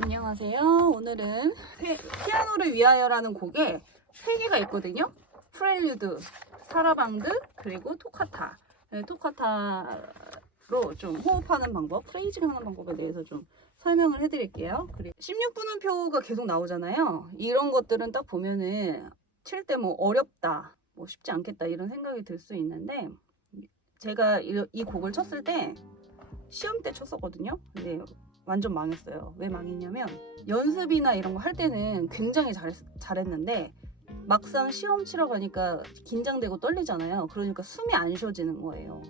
안녕하세요. 오늘은 피아노를 위하여라는 곡에 3개가 있거든요. 프렐류드, 사라방드, 그리고 토카타. 토카타로 좀 호흡하는 방법, 프레이징 하는 방법에 대해서 좀 설명을 해드릴게요. 16분음표가 계속 나오잖아요. 이런 것들은 딱 보면은 칠 때 뭐 어렵다, 뭐 쉽지 않겠다 이런 생각이 들 수 있는데, 제가 이 곡을 쳤을 때 시험 때 쳤었거든요. 근데 완전 망했어요. 왜 망했냐면 연습이나 이런 거 할 때는 굉장히 잘했는데 막상 시험 치러 가니까 긴장되고 떨리잖아요. 그러니까 숨이 안 쉬어지는 거예요.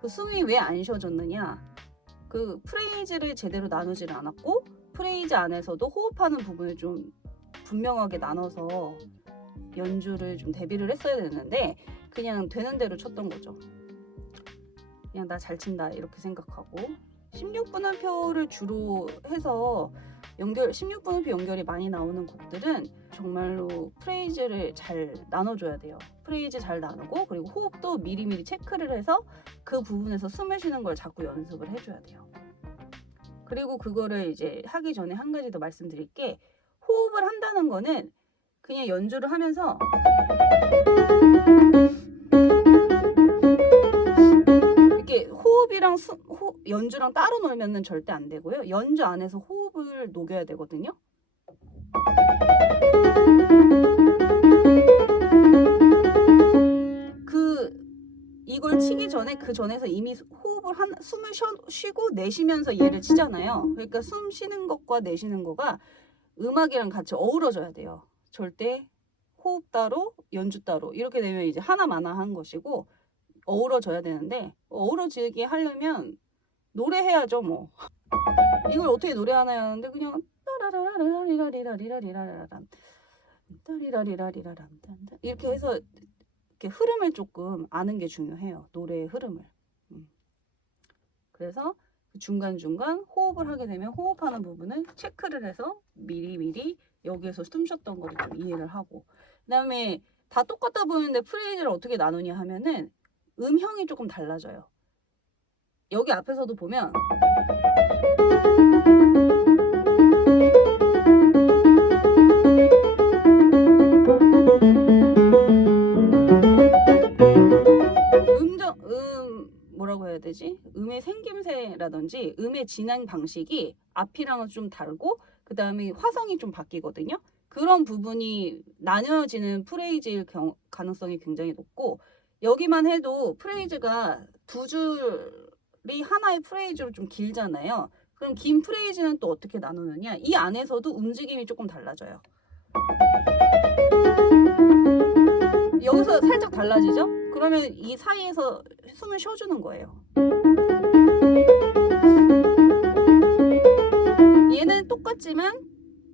그 숨이 왜 안 쉬어졌느냐, 그 프레이즈를 제대로 나누지를 않았고, 프레이즈 안에서도 호흡하는 부분을 좀 분명하게 나눠서 연주를 좀 대비를 했어야 되는데 그냥 되는 대로 쳤던 거죠. 그냥 나 잘 친다 이렇게 생각하고, 16분음표를 주로 해서 16분음표 연결이 많이 나오는 곡들은 정말로 프레이즈를 잘 나눠줘야 돼요. 프레이즈 잘 나누고, 그리고 호흡도 미리미리 체크를 해서 그 부분에서 숨을 쉬는 걸 자꾸 연습을 해줘야 돼요. 그리고 그거를 이제 하기 전에 한 가지 더 말씀드릴 게, 호흡을 한다는 거는 그냥 연주를 하면서 이렇게 호흡이랑 연주랑 따로 놀면은 절대 안 되고요. 연주 안에서 호흡을 녹여야 되거든요. 이걸 치기 전에, 그 전에서 이미 숨을 쉬고 내쉬면서 얘를 치잖아요. 그러니까 숨 쉬는 것과 내쉬는 거가 음악이랑 같이 어우러져야 돼요. 절대 호흡 따로 연주 따로 이렇게 되면 이제 하나마나한 것이고, 어우러져야 되는데, 어우러지게 하려면 노래해야죠 뭐. 이걸 어떻게 노래하나요 하는데 그냥 따라라라라리라리라리라리라람 따리라리라리라람 이렇게 해서 이렇게 흐름을 조금 아는 게 중요해요. 노래의 흐름을. 그래서 중간중간 호흡을 하게 되면 호흡하는 부분은 체크를 해서 미리미리 여기에서 숨 쉬었던 거를 좀 이해를 하고, 그 다음에 다 똑같아 보이는데 프레이즈를 어떻게 나누냐 하면은 음형이 조금 달라져요. 여기 앞에서도 보면 뭐라고 해야 되지? 음의 생김새라든지 음의 진행 방식이 앞이랑은 좀 다르고, 그 다음에 화성이 좀 바뀌거든요. 그런 부분이 나뉘어지는 프레이즈일 가능성이 굉장히 높고, 여기만 해도 프레이즈가 두 줄이 하나의 프레이즈로 좀 길잖아요. 그럼 긴 프레이즈는 또 어떻게 나누느냐? 이 안에서도 움직임이 조금 달라져요. 여기서 살짝 달라지죠? 그러면 이 사이에서 숨을 쉬어주는 거예요. 얘는 똑같지만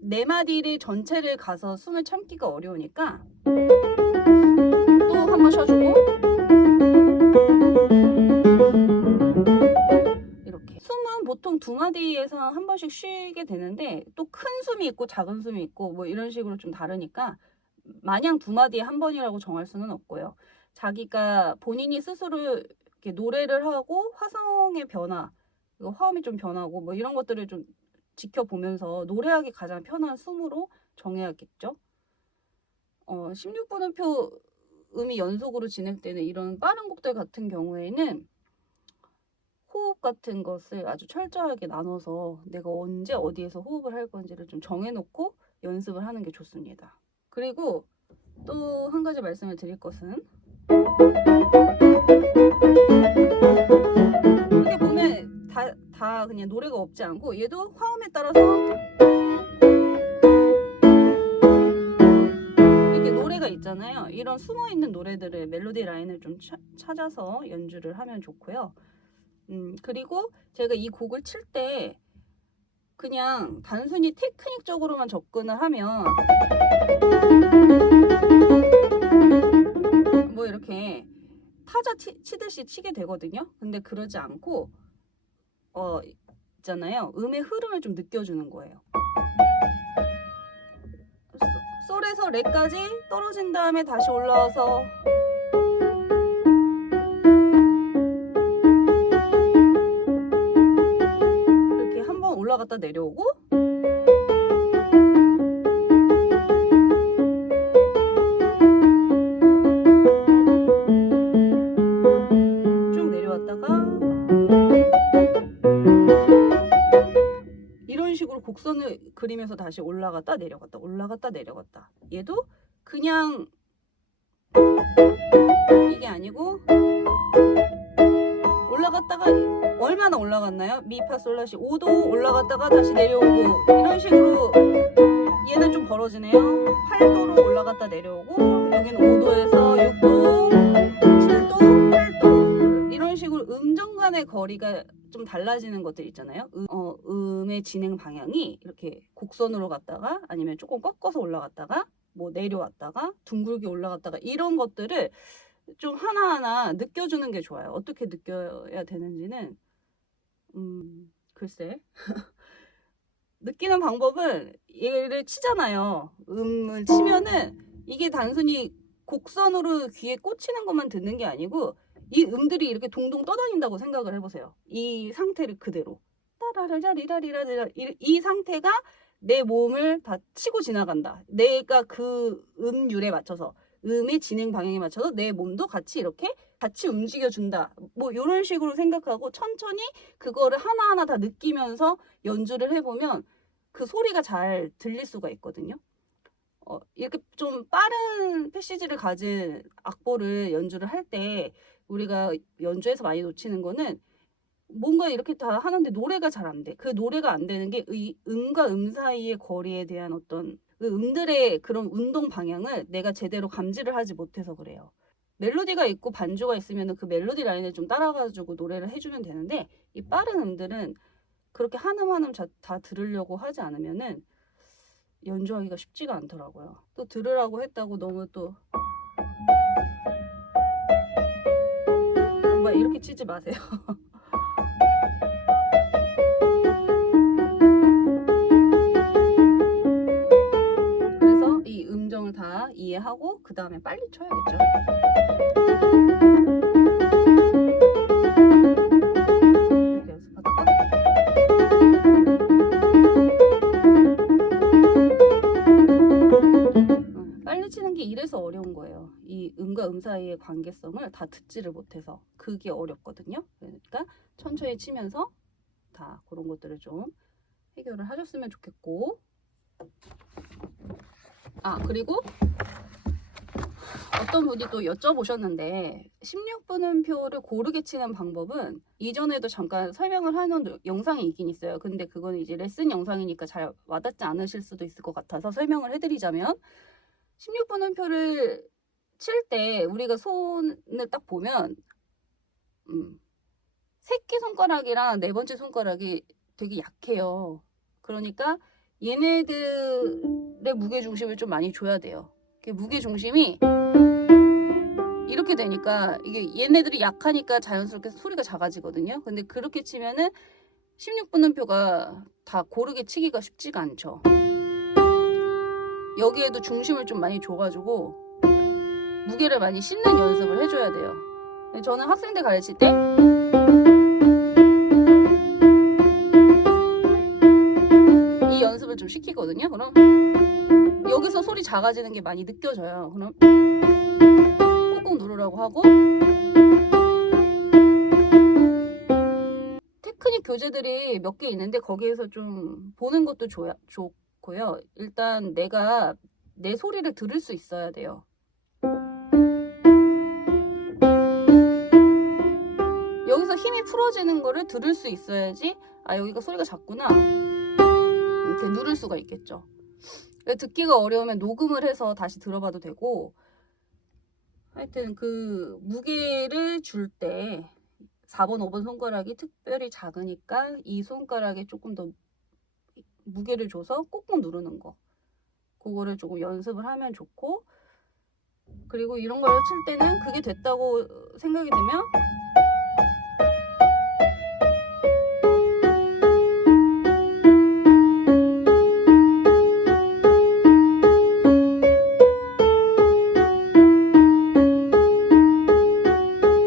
네 마디를 전체를 가서 숨을 참기가 어려우니까 또 한 번 쉬어주고, 이렇게. 숨은 보통 두 마디에서 한 번씩 쉬게 되는데, 또 큰 숨이 있고 작은 숨이 있고 뭐 이런 식으로 좀 다르니까 마냥 두 마디에 한 번이라고 정할 수는 없고요. 자기가 본인이 스스로 이렇게 노래를 하고 화성의 변화, 화음이 좀 변하고 뭐 이런 것들을 좀 지켜보면서 노래하기 가장 편한 숨으로 정해야겠죠. 16분음표 음이 연속으로 진행되는 이런 빠른 곡들 같은 경우에는 호흡 같은 것을 아주 철저하게 나눠서 내가 언제 어디에서 호흡을 할 건지를 좀 정해놓고 연습을 하는 게 좋습니다. 그리고 또 한 가지 말씀을 드릴 것은, 이게 보면 다 그냥 노래가 없지 않고, 얘도 화음에 따라서 이렇게 노래가 있잖아요. 이런 숨어있는 노래들의 멜로디 라인을 좀 찾아서 연주를 하면 좋고요. 그리고 제가 이 곡을 칠 때 그냥 단순히 테크닉적으로만 접근을 하면 뭐 이렇게 타자 치듯이 치게 되거든요. 근데 그러지 않고 있잖아요. 음의 흐름을 좀 느껴주는 거예요. 솔에서 레까지 떨어진 다음에 다시 올라와서 이렇게 한번 올라갔다 내려오고, 이런 식으로 곡선을 그리면서 다시 올라갔다 내려갔다 올라갔다 내려갔다. 얘도 그냥 이게 아니고 올라갔다가 얼마나 올라갔나요? 미파솔라시 5도 올라갔다가 다시 내려오고 이런 식으로 얘는 좀 벌어지네요. 8도로 올라갔다 내려오고 여기는 5도에서 6도 7도 8도 이런 식으로 음정 간의 거리가 좀 달라지는 것들 있잖아요. 음의 진행 방향이 이렇게 곡선으로 갔다가 아니면 조금 꺾어서 올라갔다가 뭐 내려왔다가 둥글게 올라갔다가 이런 것들을 좀 하나하나 느껴주는 게 좋아요. 어떻게 느껴야 되는지는 글쎄 느끼는 방법은 얘를 치잖아요. 음을 치면은 이게 단순히 곡선으로 귀에 꽂히는 것만 듣는 게 아니고 이 음들이 이렇게 동동 떠다닌다고 생각을 해보세요. 이 상태를 그대로 따라라리라리라리라 이 상태가 내 몸을 다 치고 지나간다. 내가 그 음율에 맞춰서 음의 진행 방향에 맞춰서 내 몸도 같이 이렇게 같이 움직여준다. 뭐 이런 식으로 생각하고 천천히 그거를 하나하나 다 느끼면서 연주를 해보면 그 소리가 잘 들릴 수가 있거든요. 이렇게 좀 빠른 패시지를 가진 악보를 연주를 할 때 우리가 연주에서 많이 놓치는 거는 뭔가 이렇게 다 하는데 노래가 잘 안 돼. 그 노래가 안 되는 게 이 음과 음 사이의 거리에 대한 어떤 그 음들의 그런 운동 방향을 내가 제대로 감지를 하지 못해서 그래요. 멜로디가 있고 반주가 있으면 그 멜로디 라인을 좀 따라가지고 노래를 해주면 되는데 이 빠른 음들은 그렇게 한 음 한 음 다 들으려고 하지 않으면은 연주하기가 쉽지가 않더라고요. 또 들으라고 했다고 너무 또 막 이렇게 치지 마세요. 그래서 이 음정을 다 이해하고 그 다음에 빨리 쳐야겠죠. 이렇게 연습하다가 빨리 치는 게 이래서 어려운 거예요. 이 음과 음 사이의 관계성을 다 듣지를 못해서 그게 어렵거든요. 그러니까 천천히 치면서 다 그런 것들을 좀 해결을 하셨으면 좋겠고, 그리고 어떤 분이 또 여쭤보셨는데 16분음표를 고르게 치는 방법은 이전에도 잠깐 설명을 하는 영상이 있긴 있어요. 근데 그거는 이제 레슨 영상이니까 잘 와닿지 않으실 수도 있을 것 같아서 설명을 해드리자면 16분음표를 칠 때 우리가 손을 딱 보면 새끼손가락이랑 네 번째 손가락이 되게 약해요. 그러니까 얘네들의 무게중심을 좀 많이 줘야 돼요. 무게중심이 이렇게 되니까 이게 얘네들이 약하니까 자연스럽게 소리가 작아지거든요. 근데 그렇게 치면은 16분음표가 다 고르게 치기가 쉽지가 않죠. 여기에도 중심을 좀 많이 줘가지고 무게를 많이 싣는 연습을 해줘야 돼요. 저는 학생들 가르칠 때 이 연습을 좀 시키거든요. 그럼 여기서 소리 작아지는 게 많이 느껴져요. 그럼 꾹꾹 누르라고 하고, 테크닉 교재들이 몇 개 있는데 거기에서 좀 보는 것도 좋고요. 일단 내가 내 소리를 들을 수 있어야 돼요. 여기서 힘이 풀어지는 거를 들을 수 있어야지 여기가 소리가 작구나 이렇게 누를 수가 있겠죠. 듣기가 어려우면 녹음을 해서 다시 들어봐도 되고, 하여튼 그 무게를 줄 때 4번 5번 손가락이 특별히 작으니까 이 손가락에 조금 더 무게를 줘서 꾹꾹 누르는 거, 그거를 조금 연습을 하면 좋고, 그리고 이런 걸 칠 때는 그게 됐다고 생각이 되면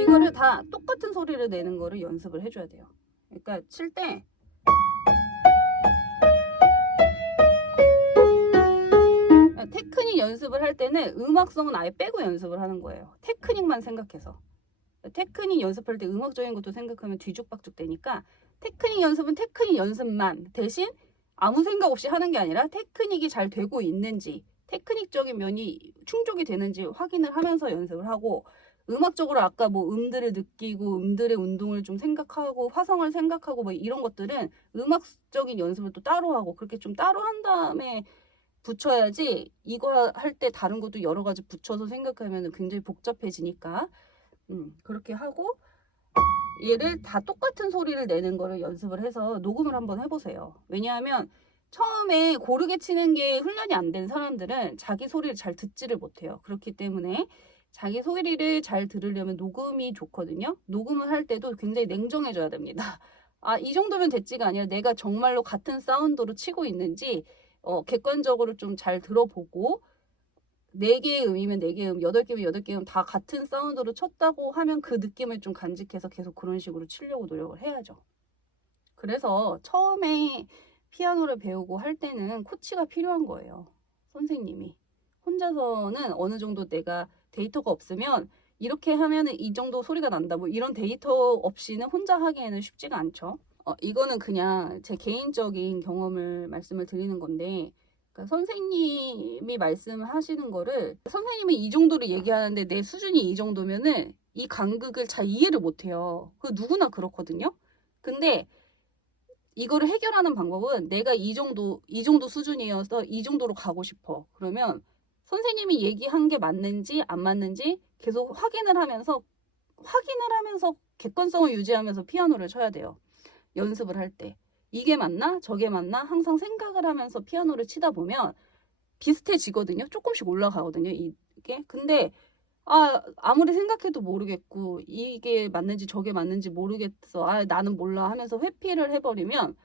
이거를 다 똑같은 소리를 내는 거를 연습을 해줘야 돼요. 그러니까 칠 때 테크닉 연습을 할 때는 음악성은 아예 빼고 연습을 하는 거예요. 테크닉만 생각해서. 테크닉 연습할 때 음악적인 것도 생각하면 뒤죽박죽 되니까 테크닉 연습은 테크닉 연습만, 대신 아무 생각 없이 하는 게 아니라 테크닉이 잘 되고 있는지, 테크닉적인 면이 충족이 되는지 확인을 하면서 연습을 하고, 음악적으로 아까 뭐 음들을 느끼고 음들의 운동을 좀 생각하고 화성을 생각하고 뭐 이런 것들은 음악적인 연습을 또 따로 하고, 그렇게 좀 따로 한 다음에 붙여야지, 이거 할 때 다른 것도 여러 가지 붙여서 생각하면 굉장히 복잡해지니까 그렇게 하고, 얘를 다 똑같은 소리를 내는 거를 연습을 해서 녹음을 한번 해보세요. 왜냐하면 처음에 고르게 치는 게 훈련이 안 된 사람들은 자기 소리를 잘 듣지를 못해요. 그렇기 때문에 자기 소리를 잘 들으려면 녹음이 좋거든요. 녹음을 할 때도 굉장히 냉정해져야 됩니다. 아, 이 정도면 됐지가 아니라 내가 정말로 같은 사운드로 치고 있는지 객관적으로 좀 잘 들어보고, 4개의 음이면 4개의 음, 8개면 8개의 음 다 같은 사운드로 쳤다고 하면 그 느낌을 좀 간직해서 계속 그런 식으로 치려고 노력을 해야죠. 그래서 처음에 피아노를 배우고 할 때는 코치가 필요한 거예요. 선생님이. 혼자서는 어느 정도 내가 데이터가 없으면 이렇게 하면은 이 정도 소리가 난다, 뭐 이런 데이터 없이는 혼자 하기에는 쉽지가 않죠. 이거는 그냥 제 개인적인 경험을 말씀을 드리는 건데, 그러니까 선생님이 말씀하시는 거를, 선생님이 이 정도로 얘기하는데 내 수준이 이 정도면은 이 간극을 잘 이해를 못해요. 그 누구나 그렇거든요. 근데 이거를 해결하는 방법은, 내가 이 정도 수준이어서 이 정도로 가고 싶어. 그러면 선생님이 얘기한 게 맞는지 안 맞는지 계속 확인을 하면서 객관성을 유지하면서 피아노를 쳐야 돼요. 연습을 할 때. 이게 맞나? 저게 맞나? 항상 생각을 하면서 피아노를 치다 보면 비슷해지거든요. 조금씩 올라가거든요, 이게. 근데 아무리 생각해도 모르겠고, 이게 맞는지 저게 맞는지 모르겠어, 나는 몰라 하면서 회피를 해버리면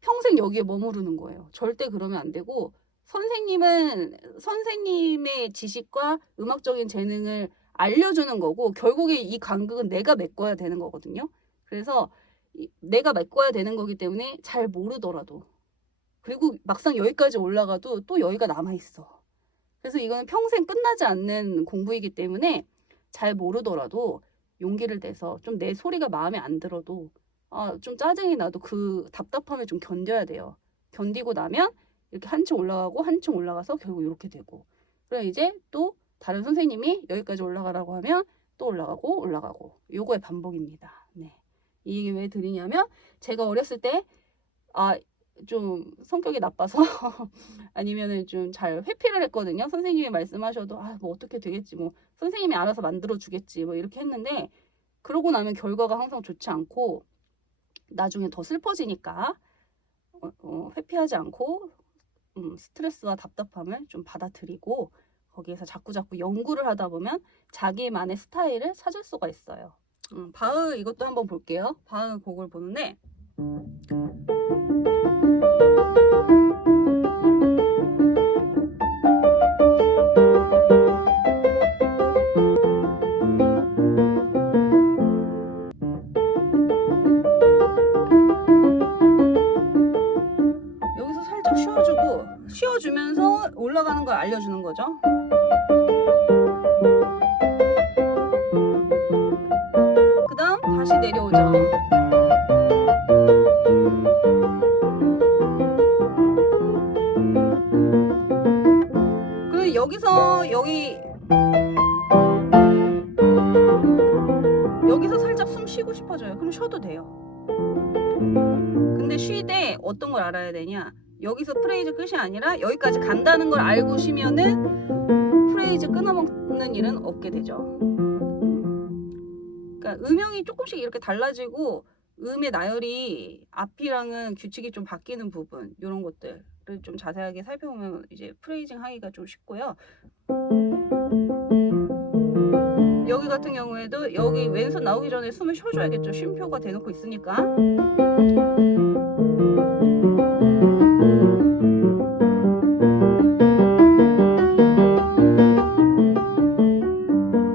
평생 여기에 머무르는 거예요. 절대 그러면 안 되고, 선생님은 선생님의 지식과 음악적인 재능을 알려주는 거고, 결국에 이 간극은 내가 메꿔야 되는 거거든요. 그래서 내가 메꿔야 되는 거기 때문에 잘 모르더라도, 그리고 막상 여기까지 올라가도 또 여기가 남아있어. 그래서 이거는 평생 끝나지 않는 공부이기 때문에 잘 모르더라도 용기를 내서, 좀 내 소리가 마음에 안 들어도 좀 짜증이 나도 그 답답함을 좀 견뎌야 돼요. 견디고 나면 이렇게 한층 올라가고 한층 올라가서 결국 이렇게 되고, 그럼 이제 또 다른 선생님이 여기까지 올라가라고 하면 또 올라가고 요거의 반복입니다. 네. 이 얘기 왜 드리냐면, 제가 어렸을 때 좀 성격이 나빠서 아니면은 좀 잘 회피를 했거든요. 선생님이 말씀하셔도 뭐 어떻게 되겠지, 뭐 선생님이 알아서 만들어 주겠지, 뭐 이렇게 했는데, 그러고 나면 결과가 항상 좋지 않고 나중에 더 슬퍼지니까 회피하지 않고 스트레스와 답답함을 좀 받아들이고, 거기에서 자꾸 연구를 하다 보면 자기만의 스타일을 찾을 수가 있어요. 바흐 이것도 한번 볼게요. 바흐 곡을 보는데, 여기서 살짝 쉬어주면서 올라가는 걸 알려주는 거죠. 그 다음 다시 내려오죠. 그리고 여기서 살짝 숨 쉬고 싶어져요. 그럼 쉬어도 돼요. 근데 쉴 때 어떤 걸 알아야 되냐, 여기서 프레이즈 끝이 아니라 여기까지 간다는 걸 알고 쉬면은 프레이즈 끊어먹는 일은 없게 되죠. 그러니까 음형이 조금씩 이렇게 달라지고, 음의 나열이 앞이랑은 규칙이 좀 바뀌는 부분, 이런 것들을 좀 자세하게 살펴보면 이제 프레이징 하기가 좀 쉽고요. 여기 같은 경우에도 여기 왼손 나오기 전에 숨을 쉬어줘야겠죠. 쉼표가 대놓고 있으니까.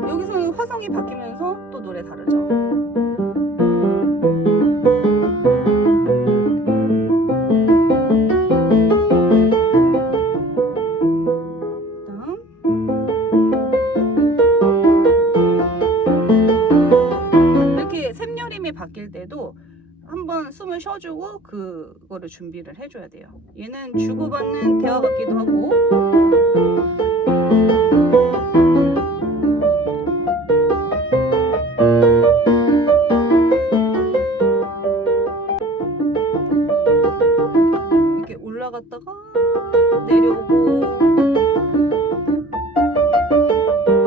여기서는 화성이 바뀌면서 또 노래 다르죠. 이렇게 샘여림이 바뀔 때도 한번 숨을 꺼주고 그거를 준비를 해줘야 돼요. 얘는 주고받는 대화 같기도 하고. 이렇게 올라갔다가 내려오고,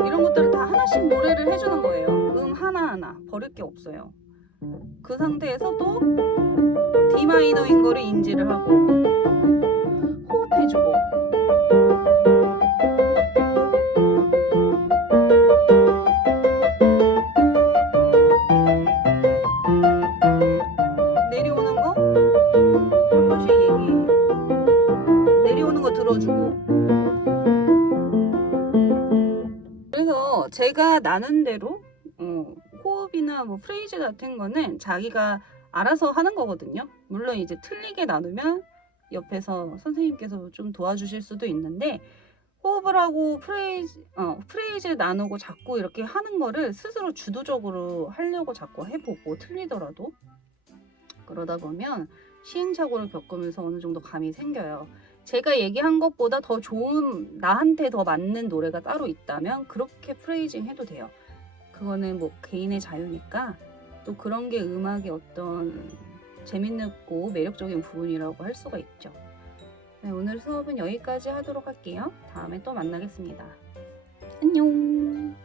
이런 것들을 다 하나씩 노래를 해주는 거예요. 하나하나 버릴 게 없어요. 그 상태에서 또 D 마이너인 거를 인지를 하고 호흡해주고, 내려오는 거 한 번씩 내려오는 거 들어주고. 그래서 제가 나눈 대로 호흡이나 뭐 프레이즈 같은 거는 자기가 알아서 하는 거거든요. 물론 이제 틀리게 나누면 옆에서 선생님께서 좀 도와주실 수도 있는데, 호흡을 하고 프레이즈 나누고 자꾸 이렇게 하는 거를 스스로 주도적으로 하려고 자꾸 해보고, 틀리더라도 그러다 보면 시행착오를 겪으면서 어느 정도 감이 생겨요. 제가 얘기한 것보다 더 좋은, 나한테 더 맞는 노래가 따로 있다면 그렇게 프레이징 해도 돼요. 그거는 뭐 개인의 자유니까. 또 그런 게 음악의 어떤 재밌고 매력적인 부분이라고 할 수가 있죠. 네, 오늘 수업은 여기까지 하도록 할게요. 다음에 또 만나겠습니다. 안녕.